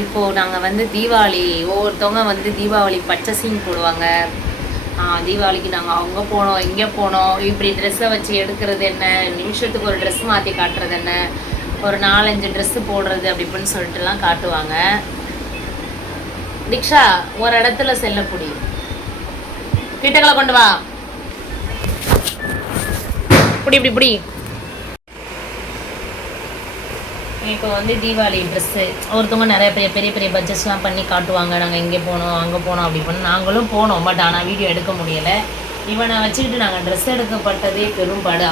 இப்போது நாங்கள் வந்து தீபாவளி ஒவ்வொருத்தவங்க வந்து தீபாவளி பர்ச்சேசிங் போடுவாங்க. தீபாவளிக்கு நாங்கள் அங்கே போனோம் இங்கே போனோம் இப்படி ட்ரெஸ்ஸை வச்சு எடுக்கிறது என்ன, நிமிஷத்துக்கு ஒரு ட்ரெஸ் மாற்றி காட்டுறது என்ன, ஒரு 4-5 ட்ரெஸ்ஸு போடுறது அப்படி இப்படின்னு சொல்லிட்டுலாம் காட்டுவாங்க. தீக்ஷா ஒரு இடத்துல செல்லப்படி கிட்டக்களை கொண்டு வா, இப்படி இப்படி இப்படி. இப்போ வந்து தீபாவளி ட்ரெஸ்ஸு ஒருத்தவங்க நிறைய பெரிய பெரிய பட்ஜெட்ஸ்லாம் பண்ணி காட்டுவாங்க. நாங்கள் இங்கே போனோம் அங்கே போனோம் அப்படி பண்ணி நாங்களும் போனோம். பட் ஆனால் வீடியோ எடுக்க முடியலை. இவனை வச்சுக்கிட்டு நாங்கள் ட்ரெஸ் எடுக்கப்பட்டதே பெரும்பாடு.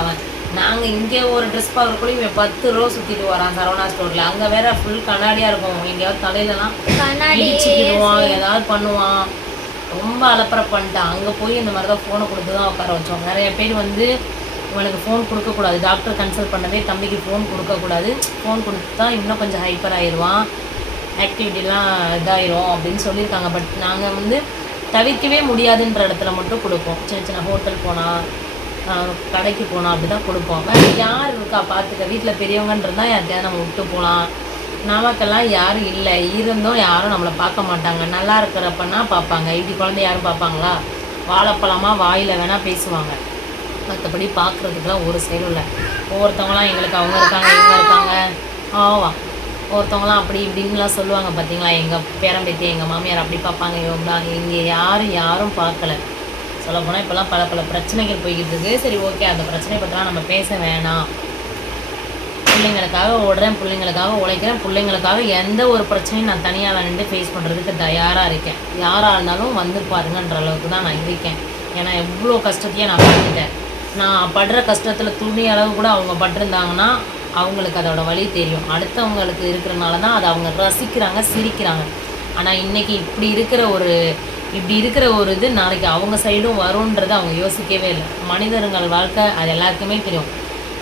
நாங்கள் இங்கே ஒரு ட்ரெஸ் பார்க்கக்குள்ளே இவன் 10 ரூபா சுற்றிட்டு வரான் சரவணா ஸ்டோரில். அங்கே வேற ஃபுல் கண்ணாடியாக இருக்கும். எங்கேயாவது தலையிலலாம் இடிச்சுக்கிடுவான், ஏதாவது பண்ணுவான். ரொம்ப அலப்பற பண்ணிட்டான். அங்கே போய் இந்த மாதிரி தான் ஃபோனை கொடுத்து தான் உட்கார வச்சோம். நிறைய பேர் வந்து இவனுக்கு ஃபோன் கொடுக்கக்கூடாது, டாக்டர் கன்சல்ட் பண்ணவே தம்பிக்கு ஃபோன் கொடுக்கக்கூடாது, ஃபோன் கொடுத்தா இன்னும் கொஞ்சம் ஹைப்பர் ஆயிடுவான், ஆக்டிவிட்டிலாம் இதாயிரும் அப்படின்னு சொல்லியிருக்காங்க. பட் நாங்கள் வந்து தவிர்க்கவே முடியாதுன்ற இடத்துல மட்டும் கொடுப்போம். சின்ன சின்ன ஹோட்டல் போனால் கடைக்கு போனால் அப்படி தான் கொடுப்போம். யார் இருக்கா பார்த்துக்க, வீட்டில் பெரியவங்கன்றதான் யார்கிட்டயாவது நம்ம விட்டு போகலாம். நமக்கெல்லாம் யாரும் இல்லை, இருந்தும் யாரும் நம்மளை பார்க்க மாட்டாங்க. நல்லா இருக்கிறப்பன்னா பார்ப்பாங்க. இப்படி குழந்தை யாரும் பார்ப்பாங்களா? வாழைப்பழமாக வாயில் வேணால் பேசுவாங்க, மற்றபடி பார்க்குறதுக்குலாம் ஒரு செயலும் இல்லை. ஒவ்வொருத்தவங்களாம் எங்களுக்கு அவங்க இருக்காங்க இவங்க இருக்காங்க ஒருத்தவங்களாம் அப்படி இப்படின்லாம் சொல்லுவாங்க. பார்த்தீங்களா, எங்கள் பேரம்பேத்தி எங்கள் மாமியார் அப்படி பார்ப்பாங்க இவங்களா. இங்கே யாரும் பார்க்கல. சொல்லப்போனால் இப்போல்லாம் பல பிரச்சனைகள் போய்கிட்டு இருக்குது. சரி, ஓகே, அந்த பிரச்சனை பற்றிலாம் நம்ம பேச வேணாம். பிள்ளைங்களுக்காக ஓடுறேன், பிள்ளைங்களுக்காக உழைக்கிறேன், பிள்ளைங்களுக்காக எந்த ஒரு பிரச்சனையும் நான் தனியாக நின்று ஃபேஸ் பண்ணுறதுக்கு தயாராக இருக்கேன். யாராக இருந்தாலும் வந்து பாருங்கன்ற அளவுக்கு தான் நான் இருக்கேன். ஏன்னா எவ்வளோ கஷ்டத்தையும் நான் பார்த்துட்டேன். நான் படுற கஷ்டத்தில் துணி அளவு கூட அவங்க பட்டிருந்தாங்கன்னா அவங்களுக்கு அதோட வலி தெரியும். அடுத்தவங்களுக்கு இருக்கிறனால தான் அதை அவங்க ரசிக்கிறாங்க, சிரிக்கிறாங்க. ஆனால் இன்றைக்கி இப்படி இருக்கிற ஒரு இது நாளைக்கு அவங்க சைடும் வரும்ன்றதை அவங்க யோசிக்கவே இல்லை. மனிதர்கள் வாழ்க்கை அது எல்லாருக்குமே தெரியும்.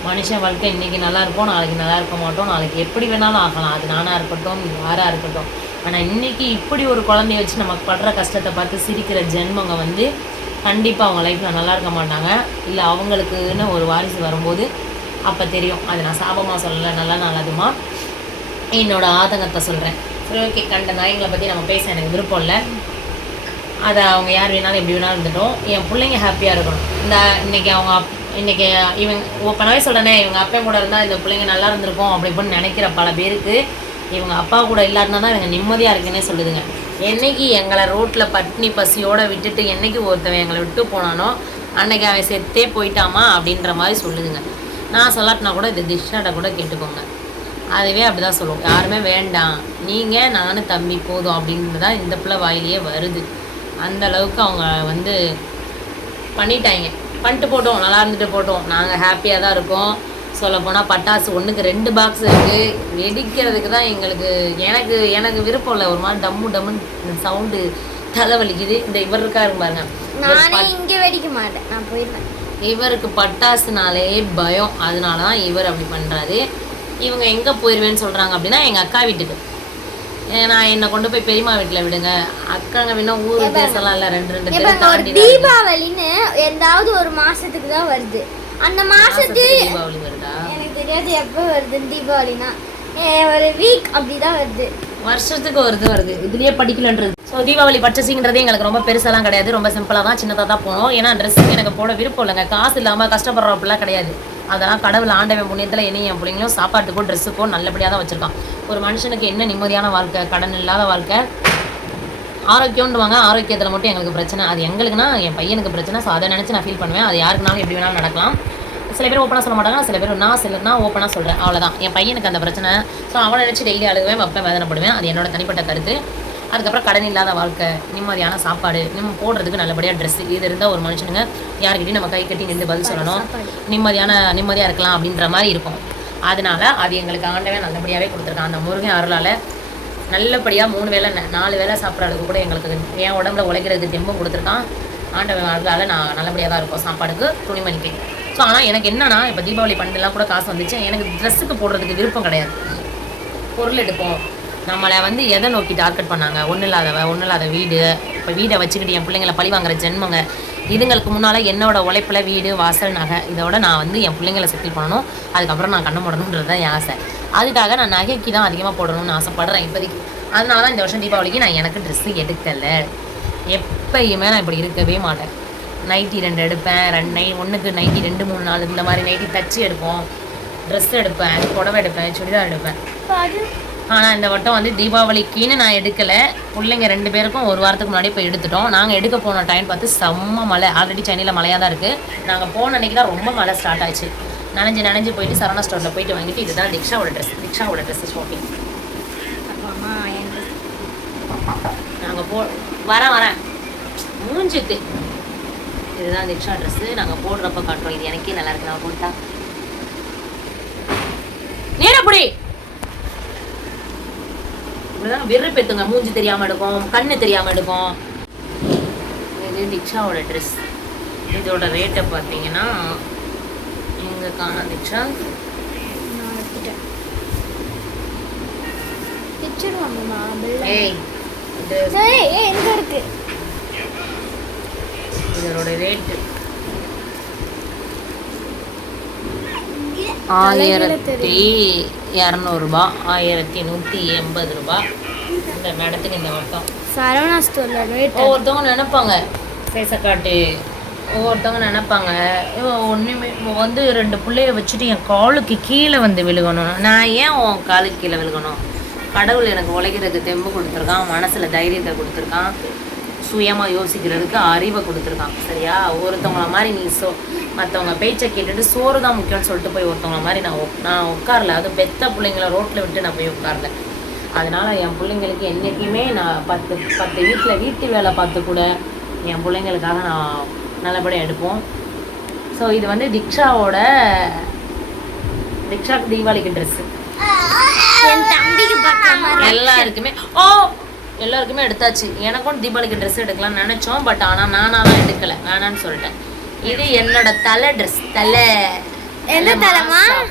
மனுஷன் வாழ்க்கை இன்றைக்கி நல்லா இருப்போம், நாளைக்கு நல்லா இருக்க மாட்டோம், நாளைக்கு எப்படி வேணாலும் ஆகலாம். அது நானாக இருக்கட்டும், யாராக இருக்கட்டும். ஆனால் இன்றைக்கி இப்படி ஒரு குழந்தைய வச்சு நமக்கு படுற கஷ்டத்தை பார்த்து சிரிக்கிற ஜென்மங்க வந்து கண்டிப்பாக அவங்க லைஃப்பில் நல்லா இருக்க மாட்டாங்க. இல்லை அவங்களுக்குன்னு ஒரு வாரிசு வரும்போது அப்போ தெரியும். அது நான் சாபமாக சொல்லலை, நல்லா நல்லதுமா என்னோடய ஆதங்கத்தை சொல்கிறேன். சரி, ஓகே, கண்ட நாய்களை பற்றி நம்ம பேச எனக்கு விருப்பம் இல்லை. அதை அவங்க யார் வேணாலும் எப்படி வேணாலும் இருந்துட்டோம். என் பிள்ளைங்க ஹாப்பியாக இருக்கணும். இன்றைக்கி இவங்க ஓப்பனாகவே சொல்கிறேனே, இவங்க அப்பா கூட இருந்தால் இந்த பிள்ளைங்க நல்லா இருந்திருக்கும் அப்படி இப்படின்னு நினைக்கிற பல பேருக்கு இவங்க அப்பா கூட இல்லாட்டினா தான் இவங்க நிம்மதியாக இருக்குன்னே சொல்லுதுங்க. என்றைக்கு எங்களை ரோட்டில் பட்னி பசியோடு விட்டுட்டு என்றைக்கு ஒருத்தவன் எங்களை விட்டு போனானோ அன்றைக்கி அவன் செத்தே போயிட்டாமா அப்படின்ற மாதிரி சொல்லுதுங்க. நான் சொல்லாட்டினா கூட இது திஷாட்ட கூட கேட்டுக்கோங்க. அதுவே அப்படி தான் சொல்லுவோம். யாருமே வேண்டாம், நீங்கள் நானும் தம்பி போதும் அப்படின்றது தான் இந்த பிள்ளை வாயிலேயே வருது. அந்த அளவுக்கு அவங்க வந்து பண்ணிட்டு போட்டோம், நல்லா இருந்துட்டு போட்டோம். நாங்கள் ஹாப்பியாக தான் இருக்கோம். சொல்லப்போனால் பட்டாசு 1க்கு 2 பாக்ஸ் இருக்குது. வெடிக்கிறதுக்கு தான் எனக்கு விருப்பம் இல்லை. ஒரு மாதிரி டம்முன்னு சவுண்டு தலைவலிக்குது. இந்த இவர் இருக்காரு பாருங்க, இங்கே வெடிக்க மாட்டேன், நான் போயிருந்தேன். இவருக்கு பட்டாசுனாலே பயம், அதனால தான் இவர் அப்படி பண்ணுறாரு. இவங்க எங்கே போயிடுவேன்னு சொல்கிறாங்க அப்படின்னா எங்கள் அக்கா வீட்டுக்கு. நான் என்னை கொண்டு போய் பெரியம்மா வீட்டில் விடுங்க. அக்காங்க வேணா ஊர் பேசலாம் இல்லை, 2 பேர் தாண்டி. தீபாவளின்னு எந்தாவது ஒரு மாசத்துக்கு தான் வருது. அந்த மாசத்துக்கு தீபாவளி வருதா எனக்கு தெரியாது எப்போ வருது. தீபாவளினா ஒரு வீக் அப்படிதான் வருது, வருஷத்துக்கு வருது. இதுலயே படிக்கலன்றது. ஸோ தீபாவளி பர்ச்சேசிங்கிறது எங்களுக்கு ரொம்ப பெருசெல்லாம் கிடையாது, ரொம்ப சிம்பிளாக தான் சின்னதாக தான் போனோம். ஏன்னா ட்ரெஸ்ஸுக்கு எனக்கு போட விருப்பம் இல்லைங்க. காசு இல்லாமல் கஷ்டப்படுற அப்படிலாம் கிடையாது. அதெல்லாம் கடவுள் ஆண்டவன் புண்ணியத்தில் என்னையும் என் பிள்ளைங்களும் சாப்பாட்டுக்கோ ட்ரெஸ்ஸுக்கோ நல்லபடியாக தான் வச்சுருக்கான். ஒரு மனுஷனுக்கு என்ன நிம்மதியான வாழ்க்கை, கடன் இல்லாத வாழ்க்கை, ஆரோக்கியம்ன்றவாங்க. ஆரோக்கியத்தில் மட்டும் எங்களுக்கு பிரச்சனை. அது எங்களுக்குன்னா என் பையனுக்கு பிரச்சனை. ஸோ அதை நினச்சி நான் ஃபீல் பண்ணுவேன். அது யாருக்குனாலும் எப்படி வேணாலும் நடக்கலாம். சில பேர் ஓப்பனாக சொல்ல மாட்டாங்க, சில பேர் நான் ஓப்பனாக சொல்கிறேன், அவ்வளோதான். என் பையனுக்கு அந்த பிரச்சனை. ஸோ அவனை நினச்சி டெய்லி அழுகுவேன், வைப்பேன், வேதனைப்படுவேன். அது என்னோட தனிப்பட்ட கருத்து. அதுக்கப்புறம் கடன் இல்லாத வாழ்க்கை, நிம்மதியான சாப்பாடு, நம்ம போடுறதுக்கு நல்லபடியாக ட்ரெஸ்ஸு, இது இருந்தால் ஒரு மனுஷனுங்க யார்கிட்டையும் நம்ம கை கட்டி நின்று பதில் சொல்லணும், நிம்மதியாக இருக்கலாம் அப்படின்ற மாதிரி இருக்கும். அதனால அது எங்களுக்கு ஆண்டவன் நல்லபடியாகவே கொடுத்துருக்கான். அந்த முருகன் அருளால் நல்லபடியாக 3 வேளை 4 வேளை சாப்பிட்ற அளவுக்கு கூட எங்களுக்கு என் உடம்புல உழைக்கிறதுக்கு தெம்பும் கொடுத்துருக்கான். ஆண்டவன் அருளால் நான் நல்லபடியாக தான் இருக்கும் சாப்பாடுக்கு, துணிமணிக்கு. ஸோ ஆனால் எனக்கு என்னன்னா, இப்போ தீபாவளி பண்டெல்லாம் கூட காசு வந்துச்சு. எனக்கு ட்ரெஸ்ஸுக்கு போடுறதுக்கு விருப்பம் கிடையாது. பொருள் எடுப்போம். நம்மளை வந்து எதை நோக்கி டார்கெட் பண்ணாங்க, ஒன்றும் இல்லாத வீடு. இப்போ வீடை வச்சுக்கிட்டு என் பிள்ளைங்களை பழி வாங்குற ஜென்மங்க. இதுங்களுக்கு முன்னால் என்னோட உழைப்பில் வீடு வாசல் நகை இதோட நான் வந்து என் பிள்ளைங்களை செட்டில் பண்ணணும், அதுக்கப்புறம் நான் கண்ணை மூடணுன்றது தான் என் ஆசை. அதுக்காக நான் நகைக்கு தான் அதிகமாக போடணும்னு ஆசைப்படுறேன் இப்போதைக்கு. அதனால தான் இந்த வருஷம் தீபாவளிக்கு நான் எனக்கு ட்ரெஸ்ஸு எடுக்கலை. எப்பயுமே நான் இப்படி இருக்கவே மாட்டேன். நைட்டி 2 எடுப்பேன், ஒன்றுக்கு நைட்டி 2 3 4 இந்த மாதிரி நைட்டி தச்சு எடுப்போம், ட்ரெஸ் எடுப்பேன், புடவை எடுப்பேன், சுடிதார் எடுப்பேன். ஆனால் இந்த வட்டம் வந்து தீபாவளிக்குன்னு நான் எடுக்கலை. பிள்ளைங்க 2 பேருக்கும் ஒரு வாரத்துக்கு முன்னாடி போய் எடுத்துட்டோம். நாங்கள் எடுக்க போன டைம் பார்த்து செம்ம மழை. ஆல்ரெடி சென்னையில் மழையாக தான் இருக்குது. நாங்கள் போன அன்றைக்கி தான் ரொம்ப மழை ஸ்டார்ட் ஆச்சு. நனைஞ்சு போயிட்டு சரவணா ஸ்டோரில் போயிட்டு வாங்கிட்டு இதுதான் திக்ஷாவோட ட்ரெஸ் ஷாப்பிங். நாங்கள் வரேன் மூஞ்சுக்கு இதுதான் திக்ஷா ட்ரெஸ்ஸு. நாங்கள் போடுறப்ப காட்டுறோம். இது எனக்கே நல்லா இருக்கு. நான் போட்டா நேரப்படி இப்படிதான் விருப்பெத்துங்க. மூஞ்சி தெரியாமல் எடுக்கும், கண்ணு தெரியாமல் எடுக்கும். இது திக்ஷாவோட ட்ரெஸ். இதோட ரேட்டை பார்த்தீங்கன்னா இங்கே காண திக்ஷா இதோட ரேட்டு 1200 ரூபாய், 1180 ரூபாய். இந்த மேடத்துக்கு இந்த வட்டம் சரவணா ஸ்டோர்ல ரேட். ஒவ்வொருத்தவங்க நினைப்பாங்க பேச காட்டு, ஒவ்வொருத்தவங்க நினைப்பாங்க ஒன்றுமே வந்து 2 பிள்ளைய வச்சுட்டு என் காலுக்கு கீழே வந்து விழுகணும். நான் ஏன் உன் காலுக்கு கீழே விழுகணும்? கடவுள் எனக்கு உழைக்கிறதுக்கு தெம்பு கொடுத்துருக்கான், மனசில் தைரியத்தை கொடுத்துருக்கான், சுயமாக யோசிக்கிறதுக்கு அறிவை கொடுத்துருக்கான். சரியா? ஒருத்தவங்கள மாதிரி நீ மற்றவங்க பேச்சை கேட்டுட்டு சோறு தான் முக்கியம்னு சொல்லிட்டு போய் ஒருத்தவங்கள மாதிரி நான் உட்காரல. அது பெத்த பிள்ளைங்கள ரோட்டில் விட்டு நான் போய் உட்காரல. அதனால் என் பிள்ளைங்களுக்கு என்றைக்குமே நான் 10 வீட்டு வேலை பார்த்து கூட என் பிள்ளைங்களுக்காக நான் நல்லபடியாக எடுப்போம். ஸோ இது வந்து திக்ஷாக்கு தீபாவளிக்கு ட்ரெஸ்ஸு எல்லாருக்குமே எடுத்தாச்சு. எனக்கும் தீபாவளிக்கு ட்ரெஸ் எடுக்கலாம்னு நினச்சோம். பட் ஆனால் நானாக தான் எடுக்கலை, வேணான்னு சொல்லிட்டேன். இது என்னோட தலை ட்ரெஸ்.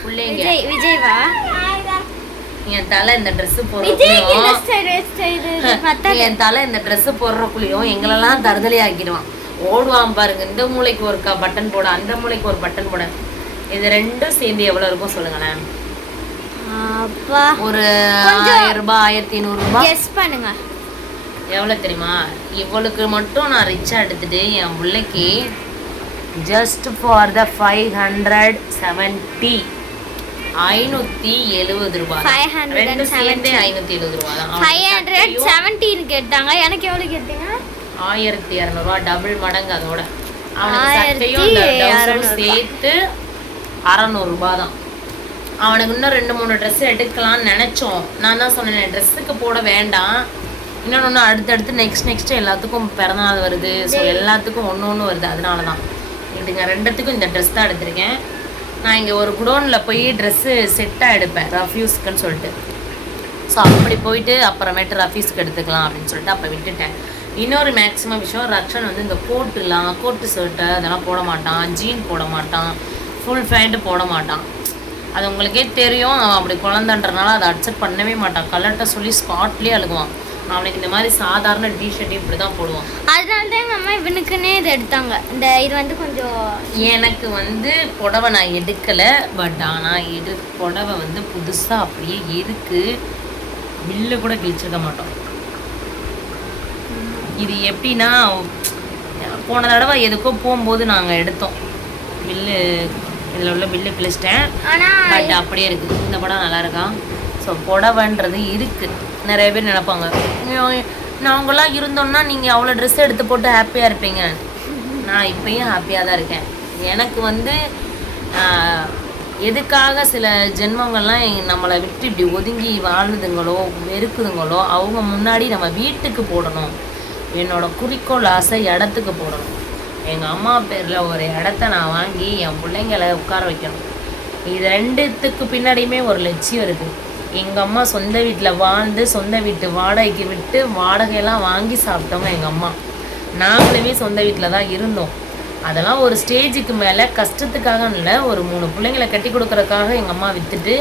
பிள்ளைங்க விஜய்வா என் தலை இந்த ட்ரெஸ் என் தலை இந்த ட்ரெஸ் போடுறக்குள்ளேயும் எங்களெல்லாம் தருதலை ஆக்கிடுவான். ஓடுவான் பாருங்க, இந்த மூளைக்கு ஒரு பட்டன் போட, அந்த மூளைக்கு ஒரு பட்டன் போட. இது ரெண்டும் சேர்ந்து எவ்வளோ இருக்கும் சொல்லுங்களேன்? ஒரு 1000 ரூபாய், 1500 ரூபாய். கெஸ் பண்ணுங்க எவ்வளோ தெரியுமா? இவளுக்கு மட்டும் நான் ரிச்சாக எடுத்துட்டு என் பிள்ளைக்கு ஜஸ்ட் ஃபார் த 570 570 ரூபாய். 570 ரூபாய் தான். 517 கேட்டாங்க. எனக்கு எவ்வளவு கேட்டீங்க? 1200 ரூபாய், டபுள் மடங்கு. அதோட அவனுக்கு சேர்த்து 600 ரூபாய் தான். அவனுக்கு இன்னும் 2-3 ட்ரெஸ் எடுக்கலாம்னு நினச்சோம். நான் தான் சொன்னேன் ட்ரெஸ்ஸுக்கு போட வேண்டாம், இன்னொன்று அடுத்தடுத்து நெக்ஸ்ட் எல்லாத்துக்கும் பிறந்தநாள் வருது. ஸோ எல்லாத்துக்கும் ஒன்று வருது. அதனால தான் இதுங்க 2த்துக்கும் இந்த ட்ரெஸ் தான் எடுத்திருக்கேன். நான் இங்கே ஒரு குடோனில் போய் ட்ரெஸ்ஸு செட்டாக எடுப்பேன் ரஃப்யூஸ்க்குன்னு சொல்லிட்டு. ஸோ அப்படி போயிட்டு அப்புறமேட்டு ரஃப்யூஸ்க்கு எடுத்துக்கலாம் அப்படின்னு சொல்லிட்டு அப்போ விட்டுட்டேன். இன்னொரு மேக்ஸிமம் விஷயம், ரக்ஷன் வந்து இந்த கோட்டு ஷர்ட்டு அதெல்லாம் போட மாட்டான், ஜீன் போட மாட்டான், ஃபுல் பேண்ட்டு போட மாட்டான். அது உங்களுக்கே தெரியும். அவன் அப்படி குழந்தைன்றனால அதை அக்செப்ட் பண்ணவே மாட்டான். கலர்ட்ட சொல்லி ஸ்பாட்லேயே அழுகுவான். அவனுக்கு இந்த மாதிரி சாதாரண டிஷர்ட் இப்படி தான் போடுவான். அதனால தான் எங்கள் அம்மா இவனுக்குன்னே இதை எடுத்தாங்க. இது வந்து கொஞ்சம் எனக்கு வந்து புடவை நான் எடுக்கலை. பட் ஆனால் புடவை வந்து புதுசாக அப்படியே இருக்குது. பில்லு கூட கிழிச்சிருக்க மாட்டோம். இது எப்படின்னா, போன தடவை எதுக்கோ போகும்போது நாங்கள் எடுத்தோம் பில்லு. இதில் உள்ள பில்லு கிழிச்சிட்டேன். பட் அப்படியே இருக்குது. இந்த படம் நல்லா இருக்கான். ஸோ புடவைன்றது இருக்குது. நிறைய பேர் நினைப்பாங்க நாங்களாம் இருந்தோம்னா நீங்கள் அவ்வளோ ட்ரெஸ் எடுத்து போட்டு ஹாப்பியாக இருப்பீங்க. நான் இப்போயும் ஹாப்பியாக தான் இருக்கேன். எனக்கு வந்து எதுக்காக சில ஜென்மங்கள்லாம் நம்மளை விட்டு இப்படி ஒதுங்கி வாழுதுங்களோ வெறுக்குதுங்களோ அவங்க முன்னாடி நம்ம வீட்டுக்கு போடணும். என்னோடய குறிக்கோள் ஆசை இடத்துக்கு போடணும். எங்கள் அம்மா பேரில் ஒரு இடத்த நான் வாங்கி என் பிள்ளைங்களை உட்கார வைக்கணும். இது 2த்துக்கு பின்னாடியுமே ஒரு லட்சியம் இருக்குது. எங்கள் அம்மா சொந்த வீட்டில் வாழ்ந்து சொந்த வீட்டு வாடகைக்கு விட்டு வாடகையெல்லாம் வாங்கி சாப்பிட்டவங்க எங்கள் அம்மா. நாங்களுமே சொந்த வீட்டில் தான் இருந்தோம். அதெல்லாம் ஒரு ஸ்டேஜுக்கு மேலே கஷ்டத்துக்காக இல்லை, ஒரு 3 பிள்ளைங்களை கட்டி கொடுக்குறதுக்காக எங்கள் அம்மா விற்றுட்டு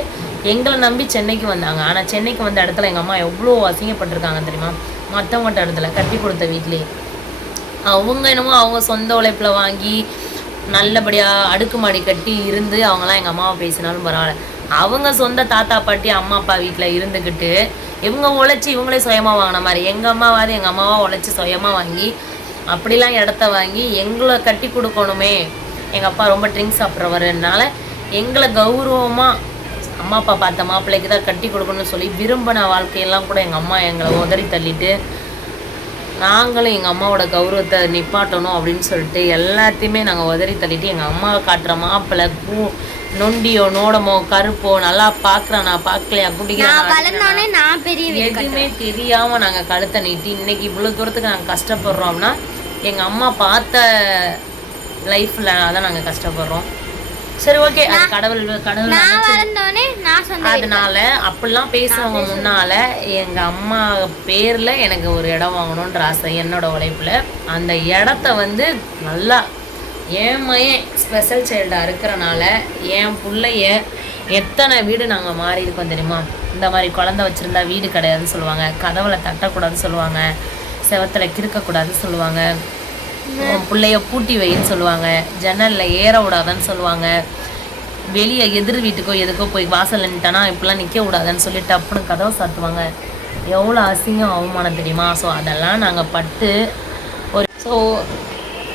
எங்களை நம்பி சென்னைக்கு வந்தாங்க. ஆனால் சென்னைக்கு வந்த இடத்துல எங்கள் அம்மா எவ்வளோ அசிங்கப்பட்டிருக்காங்க தெரியுமா? மற்றவங்கள்ட்ட இடத்துல கட்டி கொடுத்த வீட்லேயே. அவங்க என்னமோ அவங்க சொந்த உழைப்பில் வாங்கி நல்லபடியாக அடுக்குமாடி கட்டி இருந்து அவங்களாம் எங்கள் அம்மாவை பேசினாலும் பரவாயில்ல. அவங்க சொந்த தாத்தா பாட்டி அம்மா அப்பா வீட்டில் இருந்துக்கிட்டு இவங்க உழைச்சி இவங்களே சுயமாக வாங்கின மாதிரி எங்கள் அம்மாவாது எங்கள் அம்மாவாக உழைச்சி சுயமாக வாங்கி அப்படிலாம் இடத்த வாங்கி எங்களை கட்டி கொடுக்கணுமே. எங்கள் அப்பா ரொம்ப ட்ரிங்க்ஸ் சாப்பிட்றவருனால எங்களை கௌரவமாக அம்மா அப்பா பார்த்த மாப்பிள்ளைக்கு தான் கட்டி கொடுக்கணும்னு சொல்லி விரும்பின வாழ்க்கையெல்லாம் கூட எங்கள் அம்மா எங்களை உதறி தள்ளிட்டு நாங்களும் எங்கள் அம்மாவோட கௌரவத்தை நிப்பாட்டணும் அப்படின்னு சொல்லிட்டு எல்லாத்தையுமே நாங்கள் உதறி தள்ளிட்டு எங்கள் அம்மாவை காட்டுற மாப்பிள்ளை நொண்டியோ நோடமோ கருப்போ நல்லா பார்க்குறானா பார்க்கலையா குடிக்கிறான் எதுவுமே தெரியாமல் நாங்கள் கழுத்தை நீட்டி இன்னைக்கு இவ்வளோ தூரத்துக்கு நாங்கள் கஷ்டப்படுறோம்னா எங்கள் அம்மா பார்த்த லைஃப்பில் தான் நாங்கள் கஷ்டப்படுறோம். சரி ஓகே, அது கடவுள் அதனால அப்படிலாம் பேசுறவங்க முன்னால எங்க அம்மா பேர்ல எனக்கு ஒரு இடம் வாங்கணுன்ற ஆசை என்னோட உழைப்புல. அந்த இடத்த வந்து நல்லா என் மையன் ஸ்பெஷல் சைல்டா இருக்கிறனால என் பிள்ளைய எத்தனை வீடு நாங்கள் மாறி இருக்கோம் தெரியுமா. இந்த மாதிரி குழந்தை வச்சிருந்தா வீடு கிடையாதுன்னு சொல்லுவாங்க, கதவுல தட்டக்கூடாதுன்னு சொல்லுவாங்க, செவத்துல கிறுக்கக்கூடாதுன்னு சொல்லுவாங்க, பிள்ளைய பூட்டி வைன்னு சொல்லுவாங்க, ஜன்னலில் ஏற விடாதான்னு சொல்லுவாங்க, வெளியே எதிர் வீட்டுக்கோ எதுக்கோ போய் வாசல் நின்ட்டானா இப்படிலாம் நிற்க விடாதுன்னு சொல்லி டப்புன்னு கதவை சாத்துவாங்க. எவ்வளோ அசிங்கம் அவமானம் தெரியுமா. ஸோ அதெல்லாம் நாங்கள் பட்டு ஸோ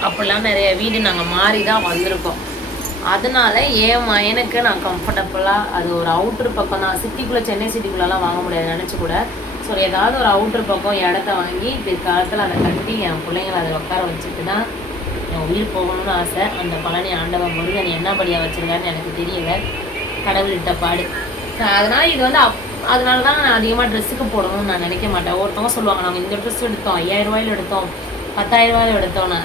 அப்படிலாம் நிறைய வீடு நாங்கள் மாறி தான் வந்திருக்கோம். அதனால என் எனக்கு நான் கம்ஃபர்டபுளாக அது ஒரு அவுட்ரு பக்கம் தான், சிட்டிக்குள்ளே சென்னை சிட்டிக்குள்ளெலாம் வாங்க முடியாது நினச்சி கூட. ஸோ ஏதாவது ஒரு அவுட்ரு பக்கம் இடத்த வாங்கி பிற்காலத்தில் அதை கட்டி என் பிள்ளைங்களை அதை உட்கார வச்சுட்டு தான் என் உயிர் போகணும்னு ஆசை. அந்த பழனி ஆண்டவன் முருகன் என்ன படியாக வச்சுருக்கான்னு எனக்கு தெரியல, கடவுள்கிட்ட பாடு. அதனால் இது வந்து அதனால தான் நான் அதிகமாக ட்ரெஸ்ஸுக்கு போடணும்னு நான் நினைக்க மாட்டேன். ஒருத்தவங்க சொல்லுவாங்க நாங்கள் இந்த ட்ரெஸ் எடுத்தோம் 5000 ரூபாயில் எடுத்தோம் 10,000 ரூபாயில் எடுத்தோன்னு,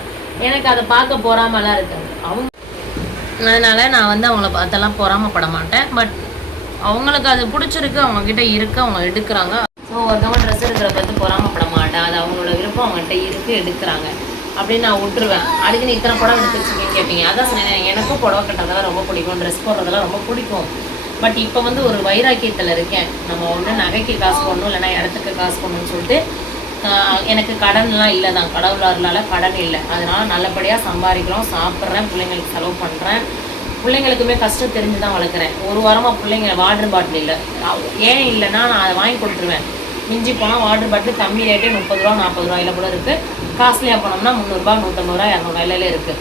எனக்கு அதை பார்க்க போகாமலாம் இருக்காது அவங்க. அதனால் நான் வந்து அவங்கள பார்த்தெல்லாம் பொறாமப்பட மாட்டேன். பட் அவங்களுக்கு அது பிடிச்சிருக்கு, அவங்கக்கிட்ட இருக்குது, அவங்க எடுக்கிறாங்க. ஸோ ஒருத்தவங்க ட்ரெஸ் எடுக்கிற பார்த்து பொறாமப்பட மாட்டேன், அது அவங்களோட விருப்பம், அவங்கள்ட்ட இருக்குது எடுக்கிறாங்க அப்படின்னு நான் விட்டுருவேன். அதுக்கு நீ இத்தனை புடவை எடுத்து வச்சுக்கேன்னு கேட்பீங்க. அதான் சொன்னேன், எனக்கும் புடவை கட்டுறதெல்லாம் ரொம்ப பிடிக்கும், ட்ரெஸ் போடுறதெல்லாம் ரொம்ப பிடிக்கும். பட் இப்போ வந்து ஒரு வைராக்கியத்தில் இருக்கேன். நம்ம ஒன்று நகைக்கு காசு போடணும் இல்லைன்னா இடத்துக்கு காசு போடணும்னு சொல்லிட்டு எனக்கு கடன்லாம் இல்லை தான், கடவுளால கடன் இல்லை. அதனால் நல்லபடியாக சம்பாதிக்கிறோம், சாப்பிட்றேன், பிள்ளைங்களுக்கு செலவு பண்ணுறேன். பிள்ளைங்களுக்குமே கஷ்டம் தெரிஞ்சு தான் வளர்க்குறேன். ஒரு வாரமாக பிள்ளைங்க வாட்டர் பாட்டில் இல்லை, ஏன் இல்லைன்னா நான் அதை வாங்கி கொடுத்துருவேன். மிஞ்சி போனால் வாட்டர் பாட்டில் கம்மி ரேட்டே 30 ரூபா 40 ரூபாயில் கூட இருக்குது, காஸ்ட்லியாக போனோம்னா 300 ரூபா 150 ரூபா 200 ரூபாயிலே இருக்குது.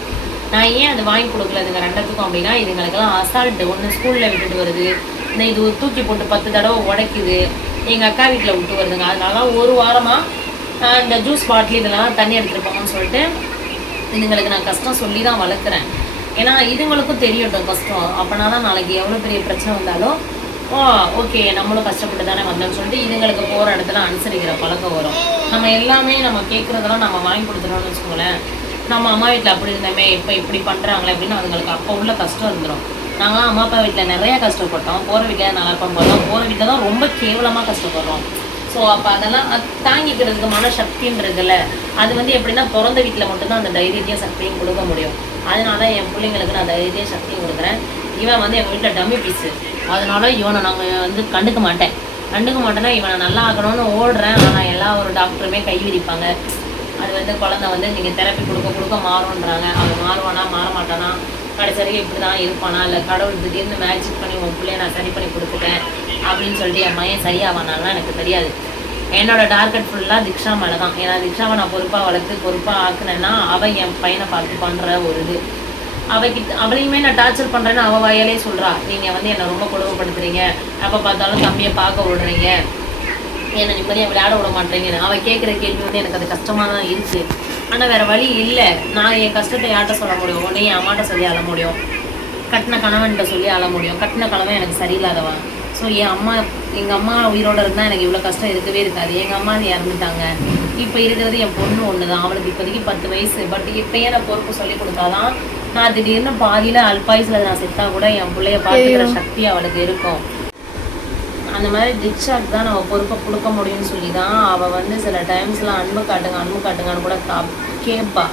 நான் ஏன் அது வாங்கி கொடுக்கல இதுங்க ரெண்டத்துக்கும் அப்படின்னா, இதுங்களுக்கெல்லாம் அசால்ட்டு. ஒன்று ஸ்கூலில் விட்டுட்டு வருது, இந்த இது தூக்கி போட்டு 10 தடவை உடைக்குது, எங்கள் அக்கா வீட்டில் விட்டு வருதுங்க. அதனால ஒரு வாரமாக இந்த ஜூஸ் பாட்டில் இதெல்லாம் தண்ணி எடுத்துகிட்டு போங்கன்னு சொல்லிட்டு இதுங்களுக்கு நான் கஷ்டம் சொல்லி தான் வளர்க்குறேன். ஏன்னா இதுங்களுக்கும் தெரியட்டும் கஷ்டம், அப்போனா தான் நாளைக்கு எவ்வளோ பெரிய பிரச்சனை வந்தாலும் ஓகே நம்மளும் கஷ்டப்பட்டு தானே வந்தோம்னு சொல்லிட்டு இதுங்களுக்கு போகிற இடத்துல அனுசரிக்கிற பழக்கம் வரும். நம்ம எல்லாமே நம்ம கேட்குறதெல்லாம் நம்ம வாங்கி கொடுத்துட்டோம்னு வச்சுக்கோங்களேன், நம்ம அம்மா வீட்டில் அப்படி இருந்தோமே இப்போ இப்படி பண்ணுறாங்களே அப்படின்னு அதுங்களுக்கு அப்போ உள்ள கஷ்டம் இருந்துடும். நாங்கள் அம்மா அப்பா வீட்டில் நிறையா கஷ்டப்பட்டோம், போகிற வீட்டில் நல்லா இருப்போம் போகிறோம், போகிற வீட்டில் தான் ரொம்ப கேவலமாக கஷ்டப்படுறோம். ஸோ அப்போ அதெல்லாம் தாங்கிக்கிறதுக்கு மனசக்தின்றதுல அது வந்து எப்படின்னா பிறந்த வீட்டில் மட்டும்தான் அந்த தைரியத்தையும் சக்தியும் கொடுக்க முடியும். அதனால என் பிள்ளைங்களுக்கு நான் தைரியத்தையும் சக்தியும் கொடுக்குறேன். இவன் வந்து எங்கள் வீட்டில் டம்மி பீஸு, அதனால இவனை நாங்கள் வந்து கண்டுக்க மாட்டேன்னா இவனை நல்லா ஆகணும்னு ஓடுறேன். ஆனால் எல்லா ஒரு டாக்டருமே கை விரிப்பாங்க. அது வந்து குழந்தை வந்து நீங்கள் தெரப்பி கொடுக்க மாறுன்றாங்க. அவன் மாறுவானா மாற மாட்டானா, கடைசி வரைக்கும் இப்படி தான் இருப்பானா, இல்லை கடவுள் திடீர்னு மேஜிக் பண்ணி உன் பிள்ளைய நான் சரி பண்ணி கொடுத்துட்டேன் அப்படின்னு சொல்லிட்டு என் மையன் சரியாவானாலாம் எனக்கு தெரியாது. என்னோட டார்கெட் ஃபுல்லாக திக்ஷா மேலே தான். ஏன்னா திக்ஷாவை நான் பொறுப்பாக வளர்த்து பொறுப்பாக ஆக்குனேன்னா அவள் என் பையனை பார்த்து பண்ணுற ஒரு இது. அவளையுமே நான் டார்ச்சர் பண்ணுறேன்னு அவள் வாயாலே சொல்கிறா, நீங்கள் வந்து என்னை ரொம்ப கொடுமைப்படுத்துறீங்க, அப்போ பார்த்தாலும் தம்பியை பார்க்க விடுறீங்க, என்னை நிம்மதியாக விளையாட விட மாட்டேங்க. அவள் கேட்குற கேள்வி வந்து எனக்கு அது கஷ்டமாக தான் இருக்குது. ஆனால் வேறு வழி இல்லை. நான் என் கஷ்டத்தை யார்கிட்ட சொல்ல முடியும், உடனே என் அம்மாட்ட சொல்லி அழ முடியும், கட்டின கணவன்கிட்ட சொல்லி அழ முடியும். கட்டின கணவன் எனக்கு சரியில்லாதவன். ஸோ எங்கள் அம்மா உயிரோடு இருந்தால் எனக்கு இவ்வளோ கஷ்டம் இருக்கவே இருக்காது. எங்கள் அம்மா இறந்துட்டாங்க, இப்போ இருக்கிறது என் பொண்ணு ஒன்று தான், அவளுக்கு இப்போதைக்கு 10 வயசு. பட் இப்போயே நான் பொறுப்பு சொல்லி கொடுத்தாதான் நான் திடீர்னு பாதியில் அல்பாயுசில் நான் செத்தா கூட என் பிள்ளைய பார்த்துக்கிற சக்தி அவளுக்கு இருக்கும். அந்த மாதிரி திக்ஷாக்கு தான் நம்ம பொறுப்பை கொடுக்க முடியும்னு சொல்லி தான் அவள் வந்து சில டைம்ஸ்லாம் அன்பு காட்டுங்கன்னு கூட கேட்பா.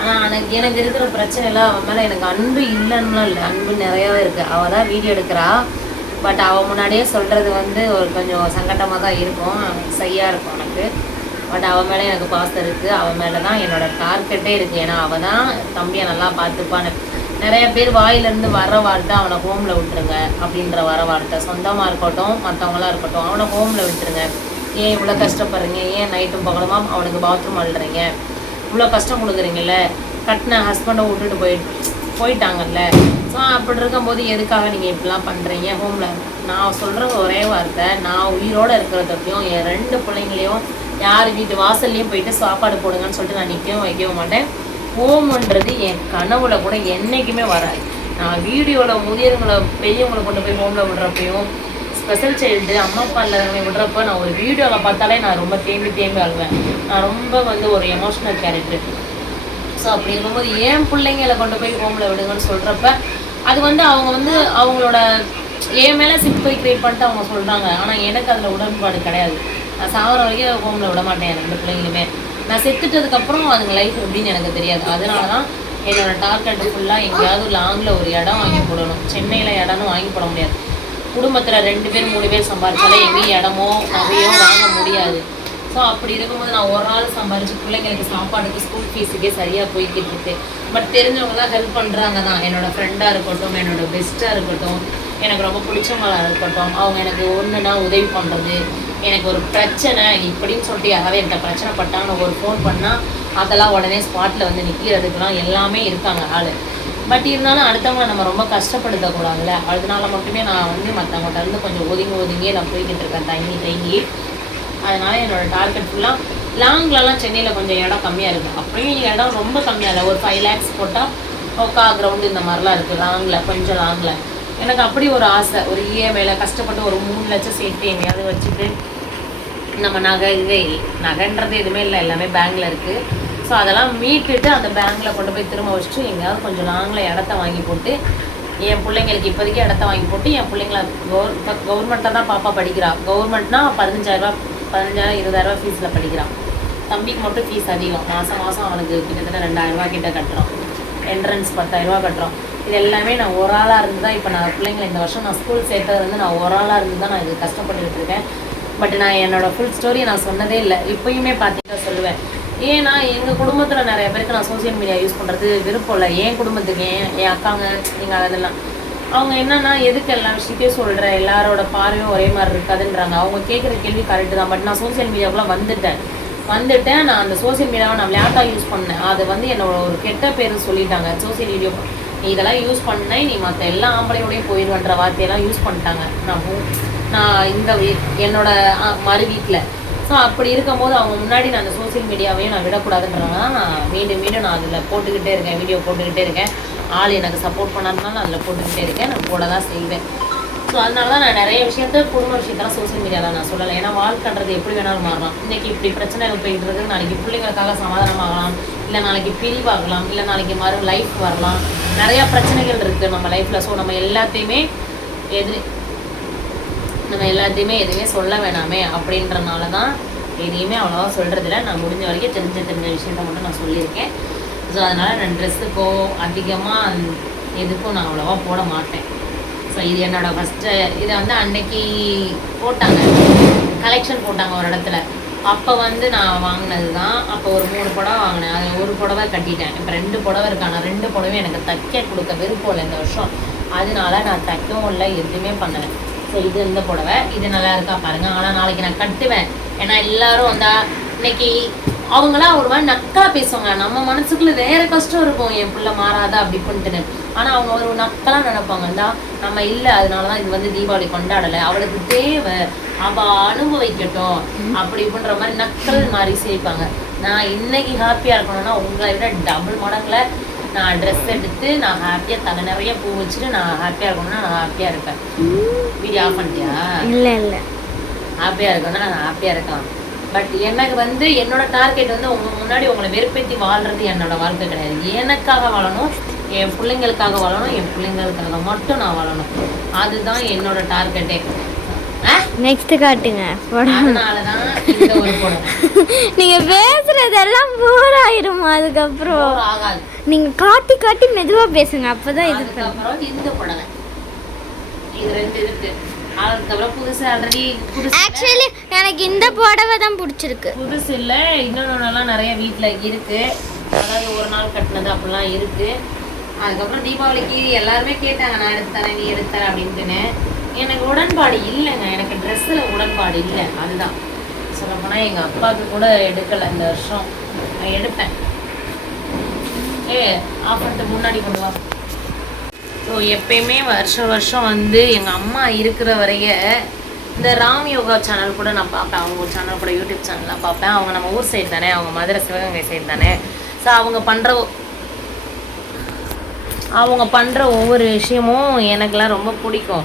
ஆனால் எனக்கு இருக்கிற பிரச்சனைலாம் அவன் மேலே எனக்கு அன்பு இல்லைன்னுலாம் இல்லை, அன்பு நிறையாவே இருக்குது. அவள் தான் வீடியோ எடுக்கிறா. பட் அவள் முன்னாடியே சொல்கிறது வந்து ஒரு கொஞ்சம் சங்கட்டமாக தான் இருக்கும், சரியாக இருக்கும் எனக்கு. பட் அவள் மேலே எனக்கு பாசம் இருக்குது, அவள் மேலே தான் என்னோட டார்கெட்டே இருக்குது. ஏன்னா அவள் தான் தம்பியை நல்லா பார்த்துப்பான்னு. நிறைய பேர் வாயிலேருந்து வர வார்த்தை அவனை ஹோமில் விட்டுருங்க அப்படின்ற வர வார்த்தை, சொந்தமாக இருக்கட்டும் மற்றவங்களாம் இருக்கட்டும், அவனை ஹோமில் விட்டுருங்க. ஏன் இவ்வளோ கஷ்டப்படுறீங்க, ஏன் நைட்டும் பகலமா அவனுக்கு பாத்ரூம் அழுறீங்க, இவ்வளோ கஷ்டம் கொடுக்குறீங்கல்ல, கட்டின ஹஸ்பண்டை விட்டுட்டு போயிட்டாங்கல்ல. ஸோ அப்படி இருக்கும்போது எதுக்காக நீங்கள் இப்படிலாம் பண்ணுறீங்க ஹோமில். நான் சொல்கிற ஒரே வார்த்தை, நான் உயிரோடு இருக்கிறதையும் என் 2 பிள்ளைங்களையும் யார் வீட்டு வாசல்லையும் போயிட்டு சாப்பாடு போடுங்கன்னு சொல்லிட்டு நான் நிற்கவும் வைக்கவும் மாட்டேன். ஹோம்ன்றது என் கனவுல கூட என்றைக்குமே வராது. நான் வீடியோவில் முதியவங்களை பெரியவங்களை கொண்டு போய் ஹோமில் விடுறப்பையும், ஸ்பெஷல் சைல்டு அம்மா அப்பா இல்லாதவங்க விடுறப்ப நான் ஒரு வீடியோவில் பார்த்தாலே நான் ரொம்ப தேம்பி அழுவேன். நான் ரொம்ப ஒரு எமோஷ்னல் கேரக்டர். ஸோ அப்படி இருக்கும்போது என் பிள்ளைங்களை கொண்டு போய் ஹோமில் விடுங்கன்னு சொல்கிறப்ப அது அவங்க அவங்களோட என் மேலே சிம்பை க்ரியேட் பண்ணிட்டு அவங்க சொல்கிறாங்க. ஆனால் எனக்கு அதில் உடன்பாடு கிடையாது. நான் சாகிற வரைக்கும் ஹோமில் விட மாட்டேன் என் 2 பிள்ளைங்களுமே. நான் செத்துட்டதுக்கப்புறம் அதுங்க லைஃப் எப்படின்னு எனக்கு தெரியாது. அதனால தான் என்னோடய டார்கெட் ஃபுல்லாக எங்கேயாவது லாங்கில் ஒரு இடம் வாங்கி போடணும். சென்னையில் இடம்னு வாங்கி போட முடியாது. குடும்பத்தில் 2 பேர் 3 பேர் சம்பாதிச்சாலே எங்கேயும் இடமோ நகையோ வாங்க முடியாது. ஸோ அப்படி இருக்கும்போது நான் ஒரு ஆள் சம்பாரிச்சு பிள்ளைங்களுக்கு சாப்பாடுக்கு ஸ்கூல் ஃபீஸுக்கே சரியாக போய்கிட்டு இருக்கு. பட் தெரிஞ்சவங்க தான் ஹெல்ப் பண்ணுறாங்க தான். என்னோடய ஃப்ரெண்டாக இருக்கட்டும், என்னோடய பெஸ்ட்டாக இருக்கட்டும், எனக்கு ரொம்ப பிடிச்சவங்களாக இருக்கட்டும், அவங்க எனக்கு ஒன்றுனா உதவி பண்ணுறது. எனக்கு ஒரு பிரச்சனை இப்படின்னு சொல்லிட்டு யாராவது என்கிட்ட பிரச்சனை பட்டாங்கன்னு ஒரு ஃபோன் பண்ணால் அதெல்லாம் உடனே ஸ்பாட்டில் வந்து நிற்கிறதுக்கெலாம் எல்லாமே இருக்காங்க ஆள். பட் இருந்தாலும் அடுத்தவங்களை நம்ம ரொம்ப கஷ்டப்படுத்தக்கூடாதுல்ல. அதனால மட்டுமே நான் மற்றவங்கள்ட்ட இருந்து கொஞ்சம் ஒதுங்கியே நான் போய்கிட்டு இருக்கேன் தங்கி. அதனால் என்னோடய டார்கெட் ஃபுல்லாக லாங்லலாம் சென்னையில் கொஞ்சம் இடம் கம்மியாக இருக்குது. அப்படியும் இடம் ரொம்ப கம்மியாக இல்லை. ஒரு 5 lakhs போட்டால் ஒக்கா கிரவுண்டு இந்த மாதிரிலாம் இருக்குது லாங்கில், கொஞ்சம் லாங்கில். எனக்கு அப்படி ஒரு ஆசை. ஒரு இஎம்ஐல கஷ்டப்பட்டு ஒரு 3 லட்சம் சேர்த்து எங்கேயாவது வச்சுட்டு நம்ம நகைன்றது எதுவுமே இல்லை, எல்லாமே பேங்கில் இருக்குது. ஸோ அதெல்லாம் மீட்டுட்டு அந்த பேங்கில் கொண்டு போய் திரும்ப வச்சுட்டு எங்கேயாவது கொஞ்சம் லாங்கில் இடத்த வாங்கி போட்டு என் பிள்ளைங்களுக்கு இப்போதைக்கு இடத்த வாங்கி போட்டு என் பிள்ளைங்கள கவர்மெண்ட்டாக தான் பாப்பா படிக்கிறான். கவர்மெண்ட்னா 15,000 20,000 ஃபீஸில் படிக்கிறான். தம்பிக்கு மட்டும் ஃபீஸ் அதிகம். மாதம் அவனுக்கு கிட்டத்தட்ட 2,000 கிட்ட கட்டுறோம். என்ட்ரன்ஸ் 10,000 கட்டுறோம். இது எல்லாமே நான் ஒரு ஆளாக இருந்து தான் இப்போ நான் பிள்ளைங்களை இந்த வருஷம் நான் ஸ்கூல் சேர்த்தது வந்து நான் ஒரு ஆளாக இருந்து தான் நான் இது கஷ்டப்பட்டுக்கிட்டு இருக்கேன். பட் நான் என்னோடய ஃபுல் ஸ்டோரியை நான் சொன்னதே இல்லை. இப்போயுமே பார்த்துட்டு சொல்லுவேன். ஏன்னா எங்கள் குடும்பத்தில் நிறைய பேருக்கு நான் சோசியல் மீடியா யூஸ் பண்ணுறது விருப்பம் இல்லை. என் குடும்பத்துக்கு என் அக்காங்க நீங்கள் அதெல்லாம் அவங்க என்னென்னா எதுக்கு எல்லா விஷயத்தையும் சொல்கிற, எல்லாரோட பார்வையும் ஒரே மாதிரி இருக்காதுன்றாங்க. அவங்க கேட்குற கேள்வி கரெக்டு தான். பட் நான் சோசியல் மீடியாவுக்குள்ள வந்துட்டேன். நான் அந்த சோசியல் மீடியாவை நான் விளையாட்டாக யூஸ் பண்ணேன். அது வந்து என்னோட ஒரு கெட்ட பேர் சொல்லிட்டாங்க. சோசியல் மீடியா நீ இதெல்லாம் யூஸ் பண்ணேன், நீ மற்ற எல்லா ஆம்பளையோடையும் போயிடுவேன்ற வார்த்தையெல்லாம் யூஸ் பண்ணிட்டாங்க. நான் இந்த என்னோட மறு வீட்டில். ஸோ அப்படி இருக்கும்போது அவங்க முன்னாடி நான் அந்த சோசியல் மீடியாவையும் நான் விடக்கூடாதுன்றனால நான் மீண்டும் நான் அதில் போட்டுக்கிட்டே இருக்கேன், வீடியோ போட்டுக்கிட்டே இருக்கேன். ஆள் எனக்கு சப்போர்ட் பண்ணாதனால நான் அதில் போட்டுக்கிட்டே இருக்கேன். நான் போட தான் செய்வேன். ஸோ அதனால தான் நான் நிறைய குடும்ப விஷயத்தெல்லாம் சோசியல் மீடியாவில் நான் சொல்லலை. ஏன்னா வாழ்க்கைன்றது எப்படி வேணாலும் மாறலாம். இன்றைக்கி இப்படி பிரச்சனைகள் போயிட்டு இருக்கு, நாளைக்கு பிள்ளைங்களுக்காக சமாதானமாகலாம், இல்லை நாளைக்கு பிரிவாகலாம், இல்லை நாளைக்கு லைஃப் வரலாம். நிறையா பிரச்சனைகள் இருக்குது நம்ம லைஃப்பில். ஸோ நம்ம எல்லாத்தையுமே எதுவுமே சொல்ல வேணாமே அப்படின்றனால தான் எதையுமே அவ்வளோவா சொல்கிறதில்ல. நான் முடிஞ்ச வரைக்கும் தெரிஞ்ச விஷயத்த மட்டும் நான் சொல்லியிருக்கேன். ஸோ அதனால் நான் ட்ரெஸ்ஸுக்கோ அதிகமாக எதுக்கும் நான் அவ்வளோவா போட மாட்டேன். ஸோ இது என்னோடய ஃபஸ்ட்டு. இதை வந்து அன்னைக்கு போட்டாங்க, கலெக்ஷன் போட்டாங்க ஒரு இடத்துல. அப்போ வந்து நான் வாங்கினது தான். அப்போ ஒரு 3 புடவை வாங்கினேன். அதில் ஒரு புடவை கட்டிட்டேன். இப்போ 2 புடவை இருக்கான 2 புடவையும் எனக்கு தைக்க கொடுக்க விருப்பம் இல்லை இந்த வருஷம். அதனால நான் தைக்கவும் இல்லை, எதுவுமே பண்ணலை. ஸோ இது இந்த புடவை, இது நல்லா இருக்கா பாருங்கள். ஆனால் நாளைக்கு நான் கட்டுவேன். ஏன்னா எல்லோரும் வந்தால் இன்னைக்கு அவங்களாம் ஒரு மாதிரி நக்கா பேசுவாங்க. நம்ம மனசுக்குள்ள வேற கஷ்டம் இருக்கும், என் பிள்ளை மாறாதா அப்படி பண்ணிட்டுன்னு. ஆனால் அவங்க ஒரு நக்கெல்லாம் நினைப்பாங்கண்டா நம்ம இல்லை, அதனால தான் இது வந்து தீபாவளி கொண்டாடலை, அவளுக்கு தேவை, அவள் அனுபவிக்கட்டும் அப்படி பண்ணுற மாதிரி நக்கல் மாதிரி சேர்ப்பாங்க. நான் இன்னைக்கு ஹாப்பியாக இருக்கணும்னா உங்களை விட டபுள் மடங்கில் நான் ட்ரெஸ் எடுத்து நான் ஹாப்பியாக தலை நிறைய பூ வச்சுட்டு நான் ஹாப்பியாக இருக்கணும்னா நான் ஹாப்பியாக இருப்பேன். வீடியோ ஆஃப் பண்ணிட்டியா? இல்லை ஹாப்பியாக இருக்கணும்னா நான் ஹாப்பியாக இருக்கேன். பட் எனக்கு வந்து என்னோட டார்கெட் வந்து உங்கள் முன்னாடி உங்களை வெறுப்பேற்றி வாழ்றது என்னோட வாழ்க்கை கிடையாது. எனக்காக வாழணும், என் பிள்ளைங்களுக்காக வாழணும், என் பிள்ளைங்களுக்காக மட்டும் நான் வாழணும். அதுதான் என்னோட டார்கெட்டே. நெக்ஸ்ட் காட்டுங்க. அதனாலதான் இந்த ஒரு படம். நீங்க பேசுறதெல்லாம் போர் ஆயிரும். அதுக்கப்புறம் ஆகாது. நீங்க காட்டி மெதுவா பேசுங்க, அப்பதான் இது. அப்புறம் இந்த படம் இது 2 இருக்கு. அதுக்கப்புறம் புதுசு ஆல்ரெடி ஆக்சுவலி எனக்கு எனக்கு இந்த புடவை தான் பிடிச்சிருக்கு. புதுசு இல்லை, இன்னொன்னுலாம் நிறைய வீட்டில் இருக்குது. அதாவது ஒரு நாள் கட்டினது அப்படிலாம் இருக்குது. அதுக்கப்புறம் தீபாவளிக்கு எல்லாருமே கேட்டாங்க, நான் எடுத்து தரேன் நீ எடுத்து தரேன் அப்படின்ட்டுன்னு. எனக்கு உடன்பாடு இல்லைங்க, எனக்கு ட்ரெஸ்ஸில் உடன்பாடு இல்லை. அதுதான் சொல்லப்போனால் எங்கள் அப்பாவுக்கு கூட எடுக்கலை இந்த வருஷம். நான் எடுப்பேன். ஆஃபர்ட்டு முன்னாடி கொண்டு வா. ஸோ எப்பயுமே வருஷம் வந்து எங்கள் அம்மா இருக்கிற வரைய இந்த ராம் யோகா சேனல் கூட நான் பார்ப்பேன். அவங்க ஒரு சேனல் கூட யூடியூப் சேனல்லாம் பார்ப்பேன். அவங்க நம்ம ஊர் சைடு தானே, அவங்க மதுரை சிவகங்கை சைடு தானே. ஸோ அவங்க பண்ணுற ஒவ்வொரு விஷயமும் எனக்கெலாம் ரொம்ப பிடிக்கும்.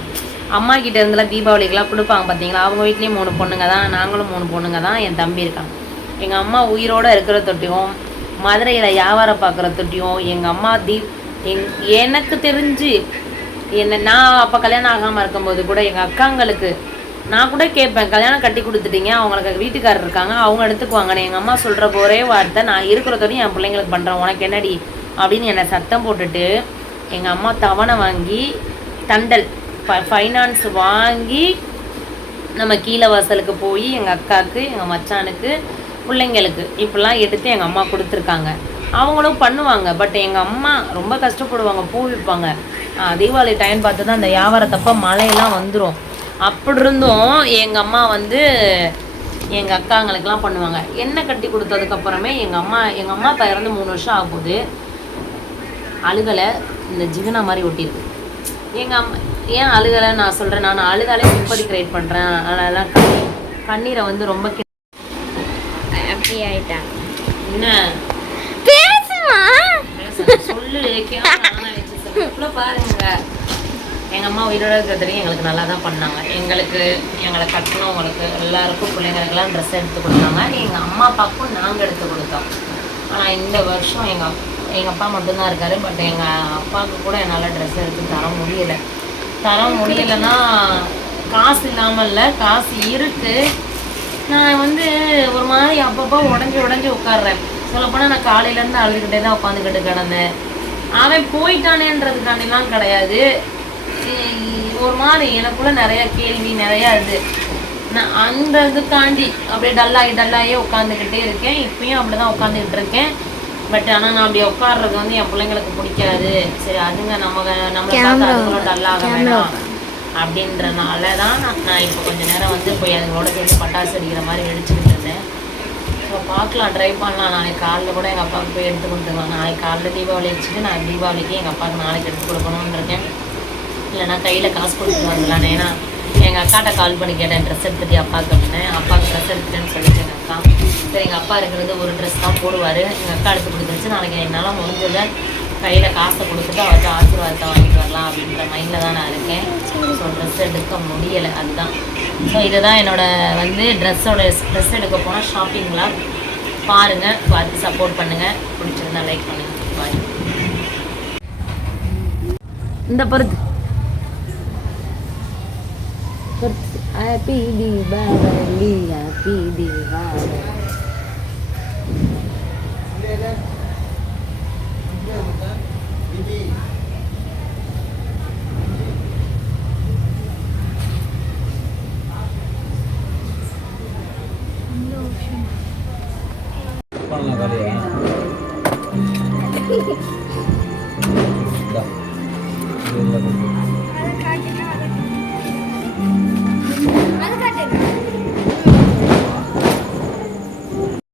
அம்மா கிட்ட இருந்தெல்லாம் தீபாவளிக்கெலாம் கொடுப்பாங்க பார்த்தீங்களா. அவங்க வீட்லேயும் 3 பொண்ணுங்க தான், நாங்களும் 3 பொண்ணுங்க தான். என் தம்பி இருக்கான். எங்கள் அம்மா உயிரோடு இருக்கிற தொட்டியும், மதுரையில் வியாபாரம் பார்க்குற தொட்டியும் எங்கள் அம்மா எனக்கு தெரிஞ்சு நான் அப்போ கல்யாணம் ஆகாமல் இருக்கும்போது கூட எங்கள் அக்காங்களுக்கு நான் கூட கேட்பேன், கல்யாணம் கட்டி கொடுத்துட்டீங்க, அவங்களுக்கு வீட்டுக்காரர் இருக்காங்க, அவங்க எடுத்துக்குவாங்கன்னு. எங்கள் அம்மா சொல்கிற ஒரே வார்த்தை, நான் இருக்கிறதோடையும் என் பிள்ளைங்களுக்கு பண்ணுறேன், உனக்கு என்னடி அப்படின்னு என்னை சத்தம் போட்டுட்டு எங்கள் அம்மா தவணை வாங்கி தண்டல் ஃபைனான்ஸ் வாங்கி நம்ம கீழே வாசலுக்கு போய் எங்கள் அக்காவுக்கு, எங்கள் மச்சானுக்கு, பிள்ளைங்களுக்கு இப்படிலாம் எடுத்து எங்கள் அம்மா கொடுத்துருக்காங்க. அவங்களும் பண்ணுவாங்க. பட் எங்கள் அம்மா ரொம்ப கஷ்டப்படுவாங்க. பூ விற்பாங்க. தீபாவளி டைம் பார்த்து தான் அந்த வியாபாரத்தப்போ மழையெல்லாம் வந்துடும். அப்படி இருந்தும் எங்கள் அம்மா வந்து எங்கள் அக்காங்களுக்கெல்லாம் பண்ணுவாங்க. எண்ணெய் கட்டி கொடுத்ததுக்கப்புறமே எங்கள் அம்மா அப்பா இறந்து 3 வருஷம் ஆகும்போது அழுகலை, இந்த ஜிகுனா மாதிரி ஒட்டியிருக்கு. எங்கள் அம்மா ஏன் அழுகலை நான் சொல்கிறேன், நான் அழுதாலே சிம்பதி கிரியேட் பண்ணுறேன். அதெல்லாம் கண்ணீரை வந்து ரொம்ப அப்படி ஆயிட்டாங்க. என்ன பேசுமா சொல்லு கேமரா பாருங்க. எங்கள் அம்மா உயிரோட இருக்கிறதுலையும் எங்களுக்கு நல்லா தான் பண்ணாங்க. எங்களை கட்டினவங்களுக்கு எல்லாருக்கும் பிள்ளைங்களுக்கெல்லாம் ட்ரெஸ் எடுத்து கொடுத்தாங்க. எங்கள் அம்மா அப்பாவுக்கும் நாங்கள் எடுத்து கொடுத்தோம். ஆனால் இந்த வருஷம் எங்கள் அப்பா மட்டும்தான் இருக்கார். பட் எங்கள் அப்பாவுக்கு கூட என்னால் ட்ரெஸ் எடுத்து தர முடியலைன்னா காசு இல்லாமல் இல்லை, காசு இருக்குது. நான் வந்து ஒரு மாதிரி அப்பப்போ உடஞ்சி உட்காடுறேன். சொல்லப்போனால் நான் காலையிலேருந்து அழுதுகிட்டே தான் உட்காந்துக்கிட்டு கிடந்தேன். அவன் போயிட்டானேன்றதுக்காண்டிலாம் கிடையாது. ஒரு மாதிரி எனக்குள்ளே நிறையா கேள்வி, நிறையா இது. நான் அந்த இதுக்காண்டி அப்படியே டல்லாகி உட்காந்துக்கிட்டே இருக்கேன். இப்பயும் அப்படி தான் உட்காந்துக்கிட்டு இருக்கேன். பட் ஆனால் நான் அப்படி உட்காடுறது வந்து என் பிள்ளைங்களுக்கு பிடிக்காது. சரி, அதுங்க நம்மளை பார்த்து அதுங்களும் டல்லாக வேணாம் அப்படின்றனால தான் நான் இப்போ கொஞ்சம் நேரம் வந்து போய் அதுங்களோட சேர்ந்து பட்டாசு அடிக்கிற மாதிரி வெடிச்சுக்கிட்டு இருந்தேன். ஸோ பார்க்கலாம், ட்ரை பண்ணலாம். நாளைக்கு காலைல கூட எங்கள் அப்பாவுக்கு போய் எடுத்து கொடுத்துருவாங்க. நாளைக்கு காலைல தீபாவளி வச்சுட்டு நான் தீபாவளிக்கு எங்கள் அப்பாவுக்கு நாளைக்கு எடுத்து கொடுக்கணுன்னு இருக்கேன். இல்லைனா கையில் காசு கொடுத்துட்டு வந்துடலான்னு. ஏன்னா எங்கள் அக்காட்ட கால் பண்ணி கேட்டேன், ட்ரெஸ் எடுத்துகிட்டு அப்பாவுக்கு அப்படின்னேன். அப்பாவுக்கு ட்ரெஸ் எடுத்துட்டேன்னு சொல்லிட்டு எங்கள் அக்கா, சரி எங்கள் அப்பா இருக்கிறது ஒரு ட்ரெஸ் தான் போடுவார், எங்கள் அக்கா எடுத்து கொடுத்துருச்சு. நாளைக்கு என்னால் முடிஞ்சதை கையில் காசை கொடுத்துட்டு அவர்கிட்ட ஆசீர்வாதத்தை வாங்கிட்டு வரலாம் அப்படின்ற மைண்டில் தான் நான் இருக்கேன். ஸோ ட்ரெஸ் எடுக்க முடியலை, அதுதான். ஸோ இதுதான் என்னோடய வந்து ட்ரெஸ் எடுக்க போனால் ஷாப்பிங்லாம் பாருங்கள், பார்த்து சப்போர்ட் பண்ணுங்கள். பிடிச்சிருந்தா லைக் பண்ணுங்கள். பாய். இந்த பொறுத்து ஹாப்பி தீபாவளி, ஹாப்பி தீபாவளி. பண்ணலாம்.